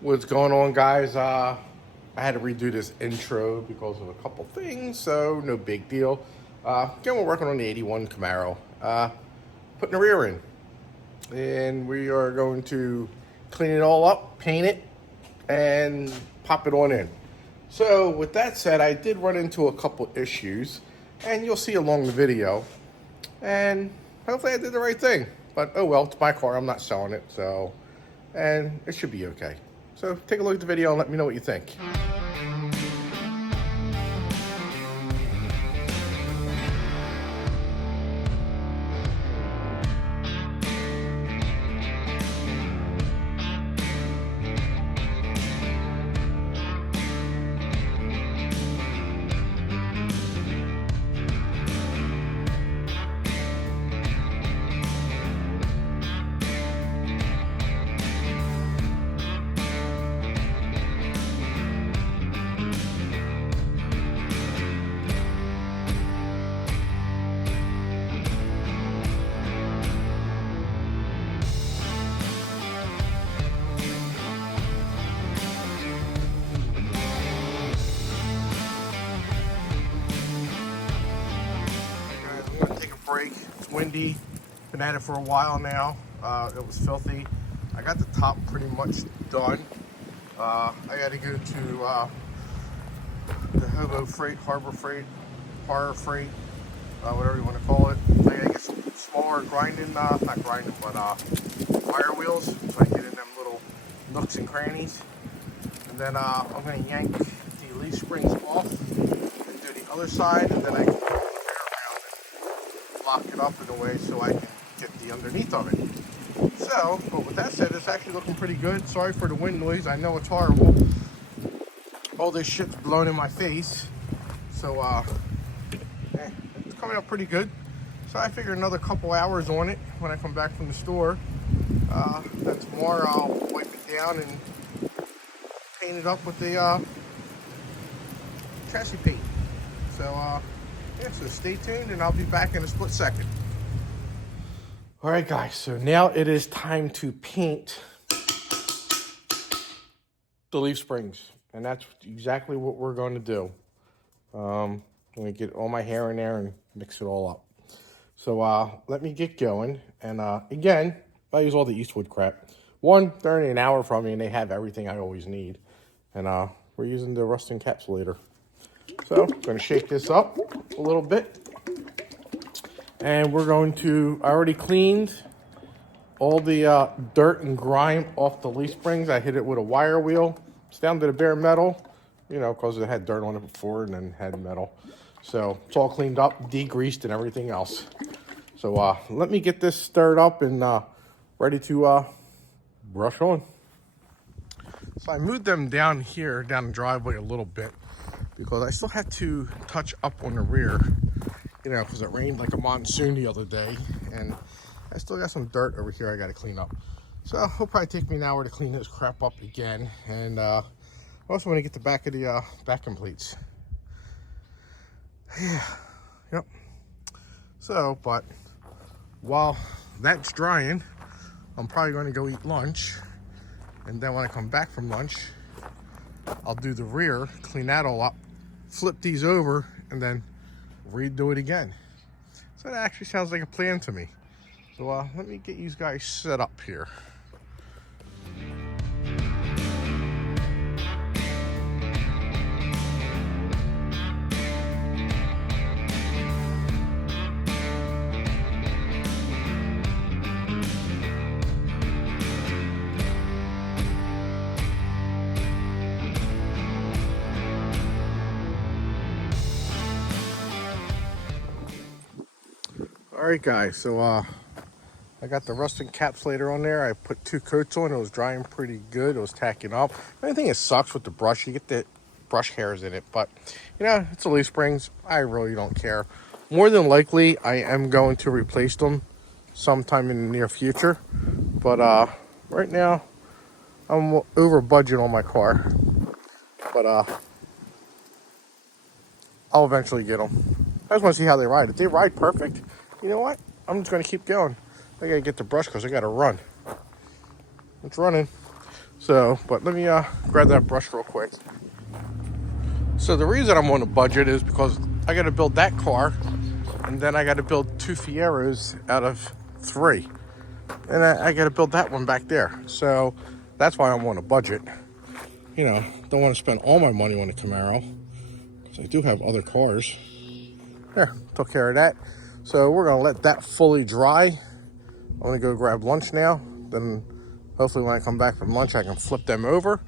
What's going on, guys? I had to redo this intro because of a couple things, so no big deal. Again, we're working on the 81 Camaro, putting the rear in, and we are going to clean it all up, paint it, and pop it on in. So with that said, I did run into a couple issues, and you'll see along the video, and hopefully I did the right thing. But oh well, it's my car, I'm not selling it, so, and it should be okay. So take a look at the video and let me know what you think. Break. It's windy. Been at it for a while now. It was filthy. I got the top pretty much done. I got to go to the Harbor Freight, whatever you want to call it. I got to get some smaller grinding, not grinding, but wire wheels, so I can get in them little nooks and crannies. And then I'm going to yank the leaf springs off and do the other side, and then I can lock it up in a way so I can get the underneath of it. So, but with that said, it's actually looking pretty good. Sorry for the wind noise. I know it's horrible. All this shit's blowing in my face. So, it's coming out pretty good. So I figure another couple hours on it when I come back from the store. Then tomorrow I'll wipe it down and paint it up with the chassis paint. So, yeah, so stay tuned and I'll be back in a split second. All right, guys, so now it is time to paint the leaf springs. And that's exactly what we're going to do. I'm going to get all my hair in there and mix it all up. So let me get going. And again, I use all the Eastwood crap. One, they're only an hour from me and they have everything I always need. And we're using the rust encapsulator. So I'm going to shake this up a little bit. And we're going to, I already cleaned all the dirt and grime off the leaf springs. I hit it with a wire wheel. It's down to the bare metal, you know, because it had dirt on it before and then had metal. So it's all cleaned up, degreased and everything else. So let me get this stirred up and ready to brush on. So I moved them down here, down the driveway a little bit, because I still had to touch up on the rear, you know, because it rained like a monsoon the other day, and I still got some dirt over here I got to clean up. So it'll probably take me an hour to clean this crap up again, and I also want to get the back of the back completes. Yeah, yep. So, but while that's drying, I'm probably going to go eat lunch, and then when I come back from lunch, I'll do the rear, clean that all up, flip these over, and then redo it again. So that actually sounds like a plan to me. So let me get you guys set up here. Alright guys, so I got the rust encapsulator on there. I put 2 coats on. It was drying pretty good. It was tacking up. The only thing that sucks with the brush, you get the brush hairs in it. But, you know, it's a leaf springs. I really don't care. More than likely, I am going to replace them sometime in the near future. But right now, I'm over budget on my car. But I'll eventually get them. I just want to see how they ride. If they ride perfect, you know what? I'm just going to keep going. I got to get the brush because I got to run. It's running. So, but let me grab that brush real quick. So the reason I'm on a budget is because I got to build that car, and then I got to build 2 Fieros out of 3. And I got to build that one back there. So that's why I'm on a budget. You know, don't want to spend all my money on a Camaro, because I do have other cars. There, took care of that. So we're going to let that fully dry. I'm going to go grab lunch now. Then hopefully when I come back from lunch, I can flip them over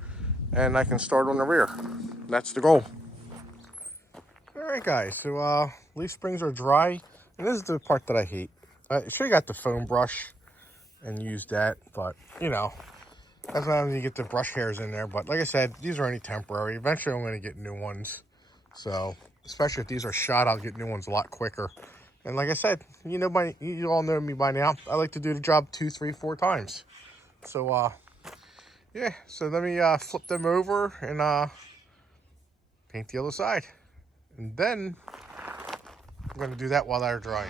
and I can start on the rear. That's the goal. All right, guys. So leaf springs are dry. And this is the part that I hate. I should have got the foam brush and used that. But, you know, that's not when you get the brush hairs in there. But like I said, these are only temporary. Eventually I'm going to get new ones. So, especially if these are shot, I'll get new ones a lot quicker. And like I said, you all know me by now. I like to do the job 2, 3, 4 times. So, yeah. So let me flip them over and paint the other side. And then I'm going to do that while they're drying.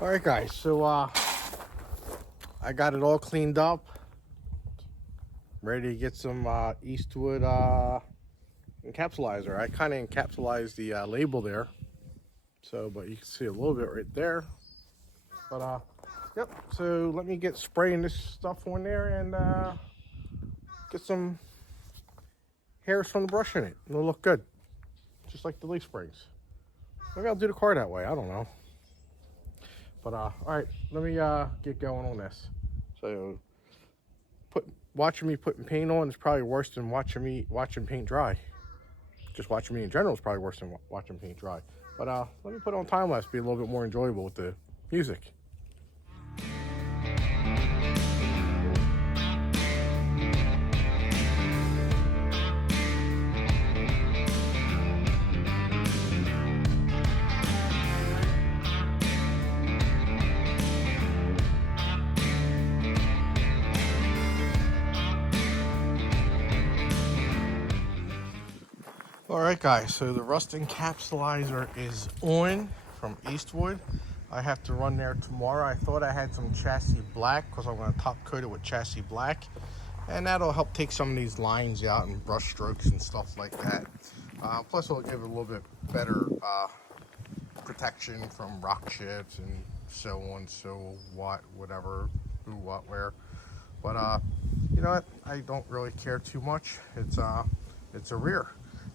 All right, guys, so I got it all cleaned up, ready to get some Eastwood encapsulizer. I kind of encapsulized the label there, so but you can see a little bit right there. But yep, so let me get spraying this stuff on there and get some hairs from the brush in it. It'll look good, just like the leaf springs. Maybe I'll do the car that way, I don't know. But all right, let me get going on this. So watching me putting paint on is probably worse than watching paint dry. Just watching me in general is probably worse than watching paint dry. But let me put on time lapse, be a little bit more enjoyable with the music. All right, guys, so the rust encapsulizer is on from Eastwood. I have to run there tomorrow. I thought I had some chassis black because I'm going to top coat it with chassis black, and that'll help take some of these lines out and brush strokes and stuff like that. Plus it'll give it a little bit better protection from rock chips and so on, so what, whatever, who, what, where. But you know what, I don't really care too much. It's a rear.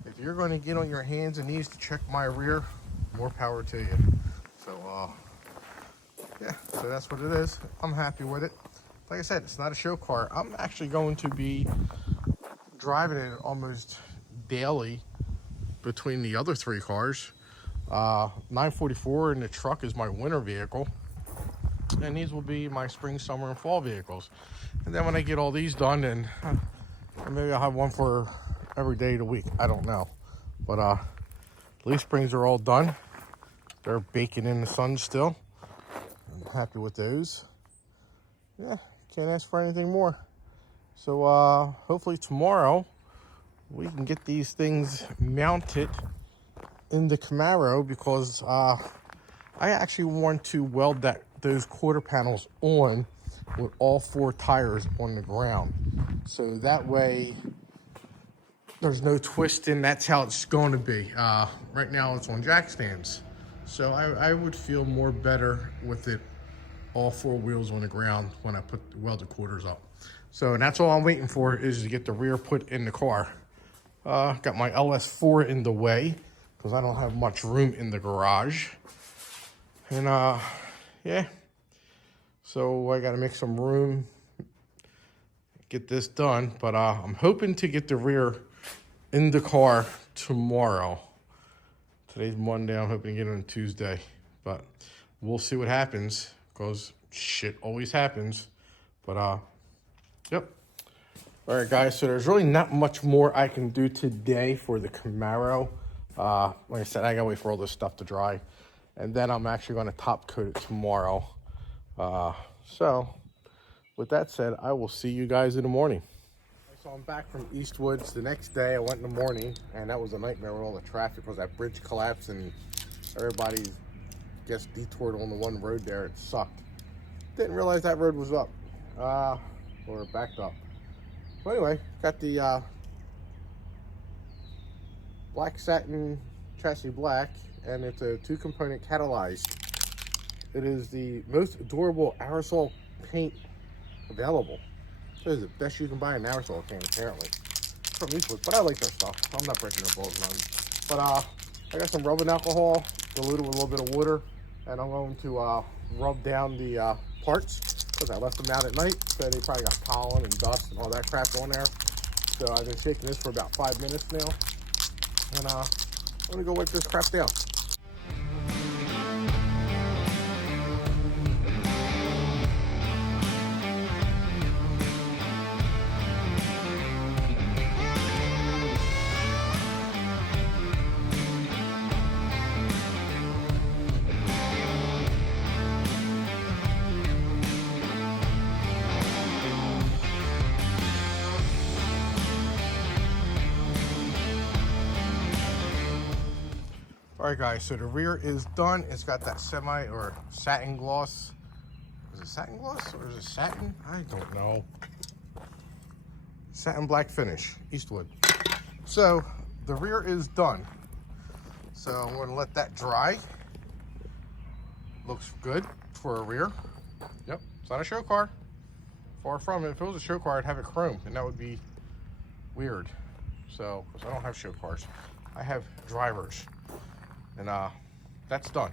If you're going to get on your hands and knees to check my rear, more power to you. So, yeah, so that's what it is. I'm happy with it. Like I said, it's not a show car. I'm actually going to be driving it almost daily between the other 3 cars. 944 in the truck is my winter vehicle. And these will be my spring, summer, and fall vehicles. And then when I get all these done, then maybe I'll have one for every day of the week. I don't know. But leaf springs are all done. They're baking in the sun still. I'm happy with those. Yeah, can't ask for anything more. So hopefully tomorrow we can get these things mounted in the Camaro, because I actually want to weld those quarter panels on with all 4 tires on the ground. So that way there's no twisting. That's how it's going to be. Right now it's on jack stands. So I would feel more better with it all four wheels on the ground when I put the welded quarters up. So, and that's all I'm waiting for is to get the rear put in the car. Got my LS4 in the way because I don't have much room in the garage. And yeah, so I got to make some room, get this done. But I'm hoping to get the rear in the car tomorrow. Today's Monday, I'm hoping to get it on Tuesday. But we'll see what happens because shit always happens. But yep. All right, guys, so there's really not much more I can do today for the Camaro. Like I said, I gotta wait for all this stuff to dry. And then I'm actually gonna top coat it tomorrow. So, with that said, I will see you guys in the morning. So I'm back from Eastwoods. The next day, I went in the morning, and that was a nightmare with all the traffic because that bridge collapsed and everybody gets detoured on the one road there. It sucked. Didn't realize that road was up, or backed up. But anyway, got the black satin chassis black, and it's a 2-component catalyzed. It is the most durable aerosol paint available. It is the best you can buy an aerosol can, apparently. From Eastwood, but I like their stuff. I'm not breaking their balls none. But I got some rubbing alcohol, diluted with a little bit of water, and I'm going to rub down the parts because I left them out at night, so they probably got pollen and dust and all that crap on there. So I've been shaking this for about 5 minutes now, and I'm gonna go wipe this crap down. All right, guys, so the rear is done. It's got that semi or satin gloss. Is it satin gloss or is it satin? I don't know. Satin black finish, Eastwood. So the rear is done. So I'm gonna let that dry. Looks good for a rear. Yep, it's not a show car. Far from it. If it was a show car, I'd have it chrome, and that would be weird. So, because I don't have show cars. I have drivers. And that's done.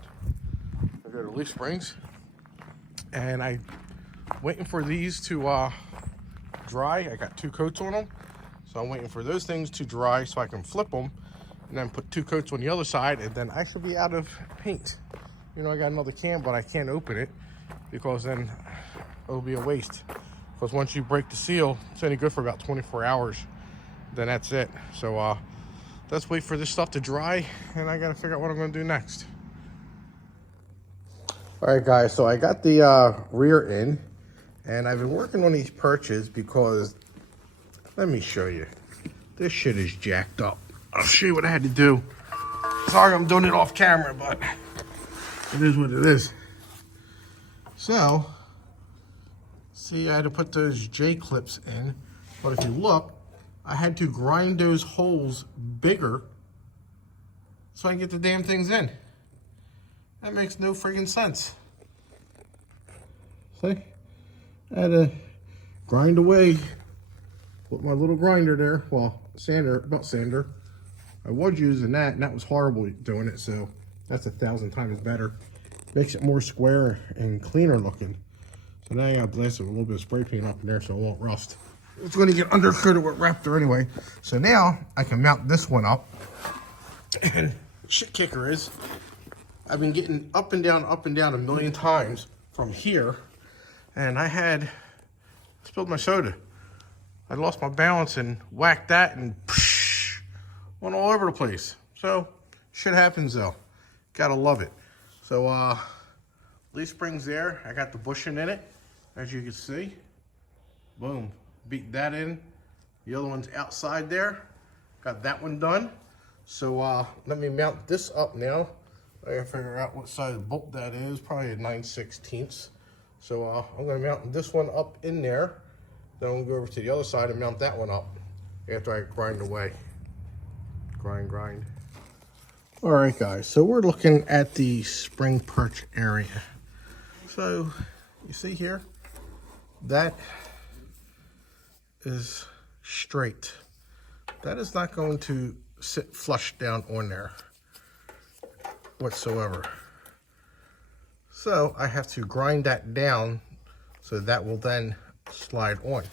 I go to leaf springs, and I'm waiting for these to dry. I got 2 coats on them, so I'm waiting for those things to dry so I can flip them and then put 2 coats on the other side, and then I should be out of paint. You know, I got another can, but I can't open it because then it'll be a waste. Because once you break the seal, it's only good for about 24 hours. Then that's it. So let's wait for this stuff to dry, and I gotta figure out what I'm gonna do next. All right, guys, so I got the rear in, and I've been working on these perches because, let me show you. This shit is jacked up. I'll show you what I had to do. Sorry I'm doing it off camera, but it is what it is. So, see, I had to put those J-clips in, but if you look, I had to grind those holes bigger so I can get the damn things in. That makes no friggin' sense. See? I had to grind away with my little grinder there. Well, sander, not sander. I was using that, and that was horrible doing it, so that's 1,000 times better. Makes it more square and cleaner looking. So now I got blasted with a little bit of spray paint up in there so it won't rust. It's going to get undercoated with Raptor anyway. So now I can mount this one up. And shit kicker is, I've been getting up and down a million times from here. And I had spilled my soda. I lost my balance and whacked that and went all over the place. So shit happens though. Gotta love it. So leaf springs there. I got the bushing in it, as you can see. Boom. Beat that in. The other one's outside there. Got that one done. So let me mount this up now. I gotta figure out what size bolt that is. Probably a 9/16. So I'm gonna mount this one up in there. Then I'm gonna go over to the other side and mount that one up after I grind away. Grind. All right, guys. So we're looking at the spring perch area. So You see here? That is straight. That is not going to sit flush down on there whatsoever. So I have to grind that down so that will then slide on.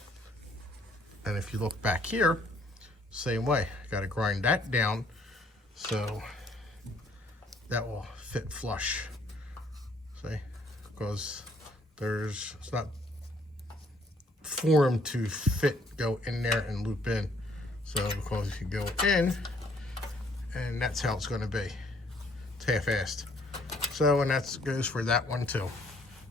And if you look back here, same way. I got to grind that down so that will fit flush. See? Because it's not formed to fit, go in there and loop in. So because if you go in, and that's how it's going to be. It's half-assed. So, and that goes for that one too.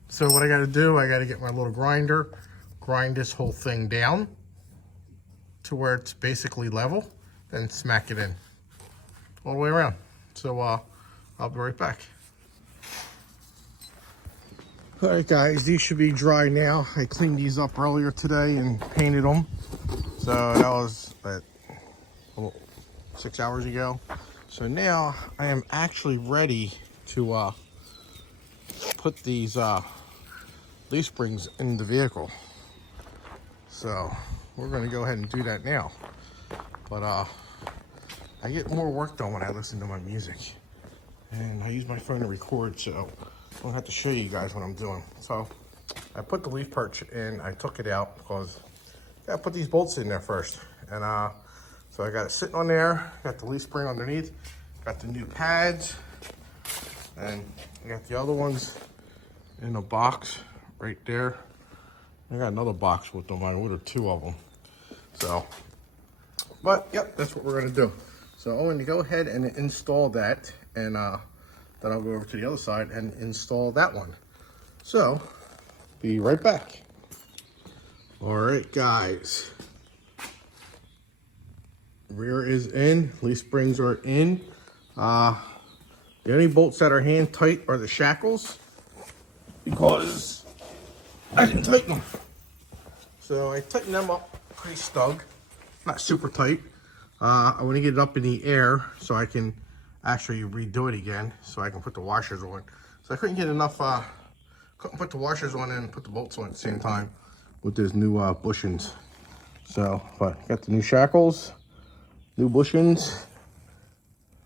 So what I got to do, I got to get my little grinder, grind this whole thing down to where it's basically level, then smack it in all the way around. So I'll be right back. All right, guys, these should be dry now. I cleaned these up earlier today and painted them. So that was 6 hours ago. So now I am actually ready to put these leaf springs in the vehicle. So we're going to go ahead and do that now. But I get more work done when I listen to my music. And I use my phone to record, so I don't have to show you guys what I'm doing. So I put the leaf perch in. I took it out because I got to put these bolts in there first. And so I got it sitting on there. Got the leaf spring underneath. Got the new pads. And I got the other ones in a box right there. I got another box with them. I ordered 2 of them. So, but yep, that's what we're gonna do. So I'm going to go ahead and install that, and then I'll go over to the other side and install that one. So, be right back. All right, guys. Rear is in, leaf springs are in. The only bolts that are hand tight are the shackles because I didn't tighten them. So I tightened them up pretty snug, not super tight. I want to get it up in the air so I can actually redo it again so I can put the washers on. So I couldn't get enough, couldn't put the washers on and put the bolts on at the same time with this new bushings. So, but got the new shackles, new bushings.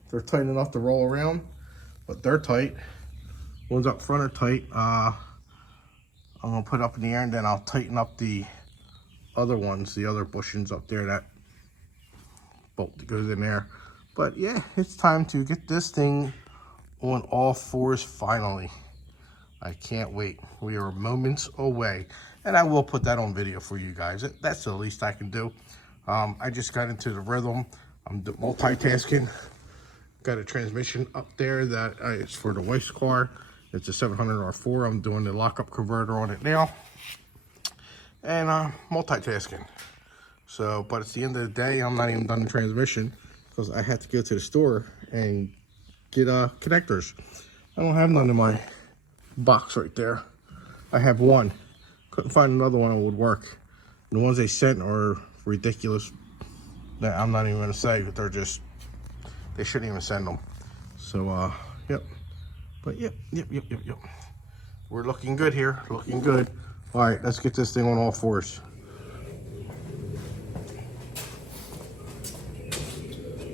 They're tight enough to roll around, but they're tight. Ones up front are tight. I'm gonna put up in the air and then I'll tighten up the other ones, the other bushings up there, that bolt that goes in there. But yeah, it's time to get this thing on all fours finally. I can't wait. We are moments away, and I will put that on video for you guys. That's the least I can do. I just got into the rhythm. I'm multitasking. Got a transmission up there that is for the wife's car. It's a 700 R4. I'm doing the lockup converter on it now. And multitasking. So, but it's the end of the day. I'm not even done the transmission because I had to go to the store and get connectors. I don't have none in my box right there. I have one. Couldn't find another one that would work. The ones they sent are ridiculous. That I'm not even gonna say, but they're just, they shouldn't even send them. So yep. But yep. We're looking good here, looking good. All right, let's get this thing on all fours.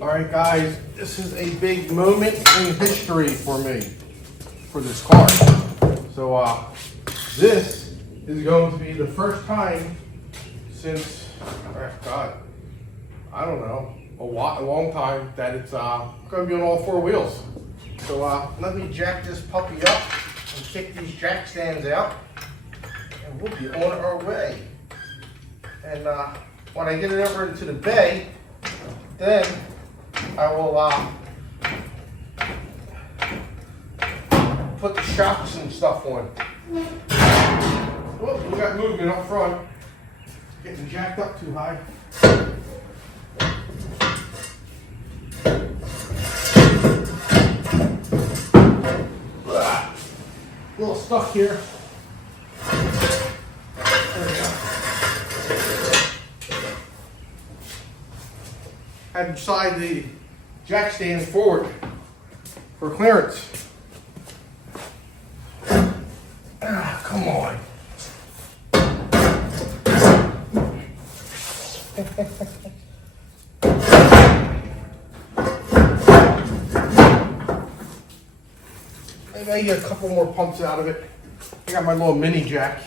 All right, guys, this is a big moment in history for me, for this car. So this is going to be the first time since, oh God, I don't know, a long time that it's going to be on all 4 wheels. So let me jack this puppy up and kick these jack stands out, and we'll be on our way. And when I get it over into the bay, then I will put the shocks and stuff on. Oh, we got movement up front. Getting jacked up too high. A little stuck here. There we go. Had to slide the jack stand forward for clearance. Ah, come on. Maybe I get a couple more pumps out of it. I got my little mini jack.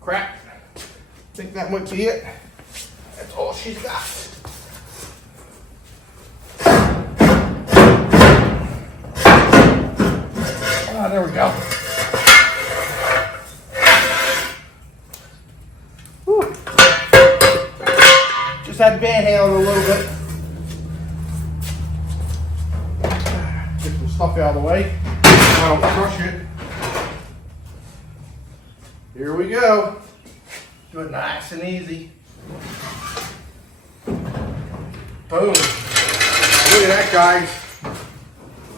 Crap. I think that might be it. That's all she's got. Ah, there we go. Whew. Just had to manhandle it a little bit. Get some stuff out of the way. I don't crush it. Here we go. Do it nice and easy. Boom. Look at that, guys.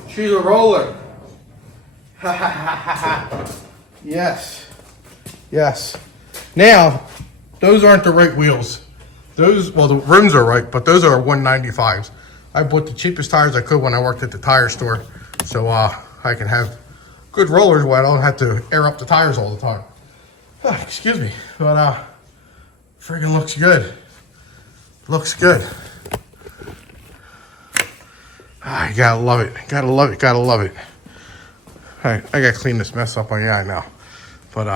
She's a roller. Ha ha ha ha ha. Yes. Yes. Now, those aren't the right wheels. Those, well, the rims are right, but those are 195s. I bought the cheapest tires I could when I worked at the tire store. So I can have good rollers where I don't have to air up the tires all the time. Excuse me, but friggin' looks good. Looks good. You gotta love it. Gotta love it. Gotta love it. All right, I gotta clean this mess up on the eye now. But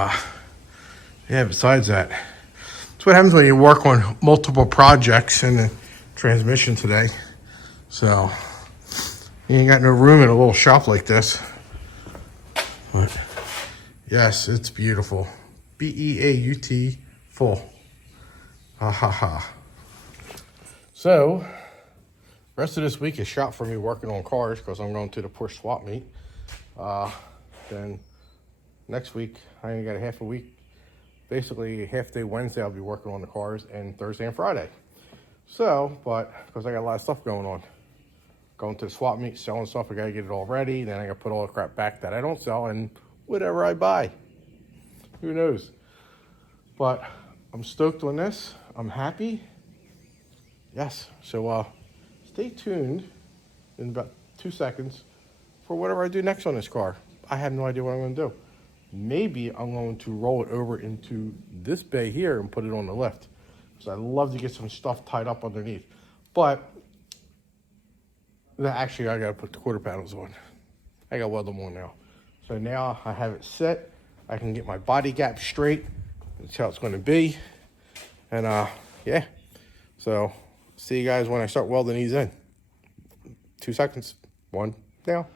yeah. Besides that, that's what happens when you work on multiple projects in the transmission today. So you ain't got no room in a little shop like this. But yes, it's beautiful. B-E-A-U-T, full. Ha ha ha. So, rest of this week is shot for me working on cars because I'm going to the Porsche swap meet. Then next week, I only got a half a week. Basically, half day Wednesday, I'll be working on the cars, and Thursday and Friday. So, but because I got a lot of stuff going on. Going to the swap meet, selling stuff, I got to get it all ready. Then I got to put all the crap back that I don't sell and whatever I buy. Who knows? But I'm stoked on this. I'm happy. Yes. So stay tuned in about 2 seconds for whatever I do next on this car. I have no idea what I'm going to do. Maybe I'm going to roll it over into this bay here and put it on the lift. Because I love to get some stuff tied up underneath. But actually, I got to put the quarter panels on. I got to weld them on now. So now I have it set. I can get my body gap straight. That's how it's going to be. And yeah. So see you guys when I start welding these in. 2 seconds. 1 now.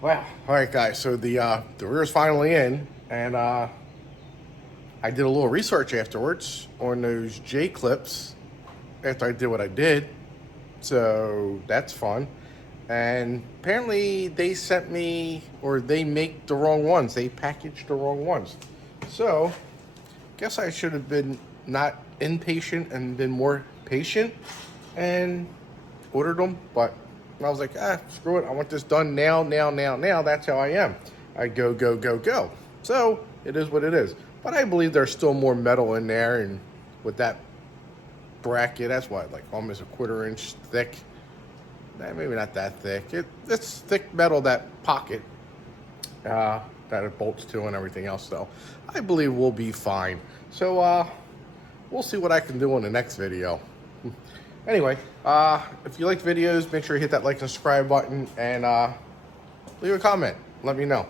Wow. All right, guys. So the rear's finally in, and I did a little research afterwards on those J clips after I did what I did. So that's fun. And apparently they sent me, or they make the wrong ones. They packaged the wrong ones. So guess I should have been not impatient and been more patient and ordered them. But I was like, screw it. I want this done now. That's how I am. I go. So it is what it is. But I believe there's still more metal in there. And with that bracket, that's what, like almost a 1/4 inch thick. Maybe not that thick. It's thick metal, that pocket that it bolts to and everything else. So I believe we'll be fine. So we'll see what I can do on the next video. Anyway, if you like videos, make sure you hit that like and subscribe button and leave a comment. Let me know.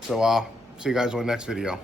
So see you guys on the next video.